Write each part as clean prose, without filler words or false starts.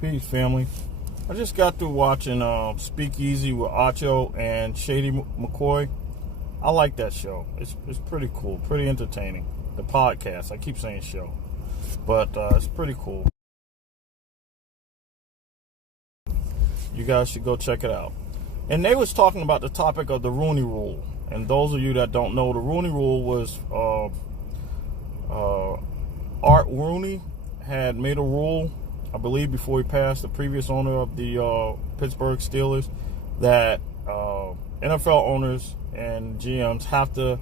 Peace, family. I just got through watching Speakeasy with Acho and Shady McCoy. I like that show. It's pretty cool, pretty entertaining. The podcast. I keep saying show, but it's pretty cool. You guys should go check it out. And they was talking about the topic of the Rooney Rule. And those of you that don't know, the Rooney Rule was Art Rooney had made a rule, I believe before he passed, the previous owner of the Pittsburgh Steelers, that NFL owners and GMs have to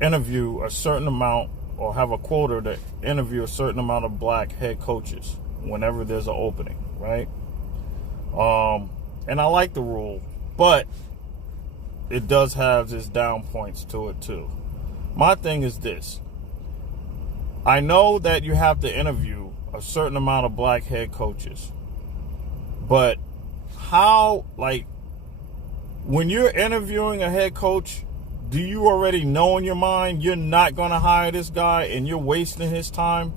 interview a certain amount or have a quota to interview a certain amount of black head coaches whenever there's an opening, right? And I like the rule, but it does have its down points to it too. My thing is this. I know that you have to interview a certain amount of black head coaches, but how, like, when you're interviewing a head coach, do you already know in your mind you're not going to hire this guy and you're wasting his time?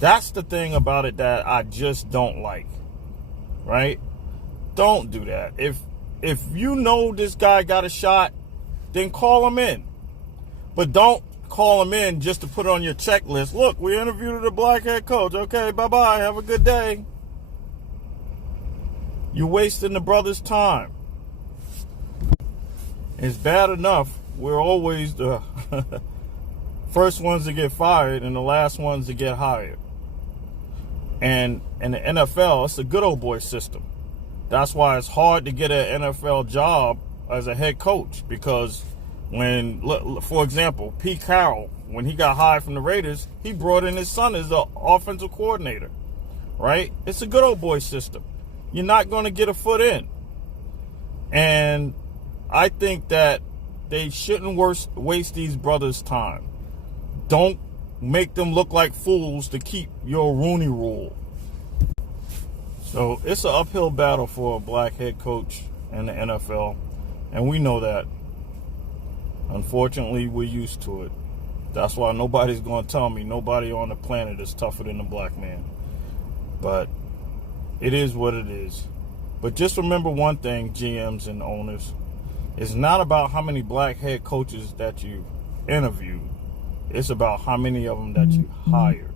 That's the thing about it that I just don't like, right? Don't do that. If you know this guy got a shot, then call him in. But don't call him in just to put it on your checklist. Look, we interviewed a black head coach. Okay, bye-bye. Have a good day. You're wasting the brother's time. It's bad enough we're always the first ones to get fired and the last ones to get hired. And in the NFL, it's a good old boy system. That's why it's hard to get an NFL job as a head coach, because when, for example, Pete Carroll, when he got hired from the Raiders, he brought in his son as the offensive coordinator, right? It's a good old boy system. You're not going to get a foot in. And I think that they shouldn't waste these brothers' time. Don't make them look like fools to keep your Rooney Rule. So it's an uphill battle for a black head coach in the NFL, and we know that. Unfortunately, we're used to it. That's why nobody's going to tell me nobody on the planet is tougher than the black man. But it is what it is. But just remember one thing, GMs and owners. It's not about how many black head coaches that you interviewed. It's about how many of them that you hired.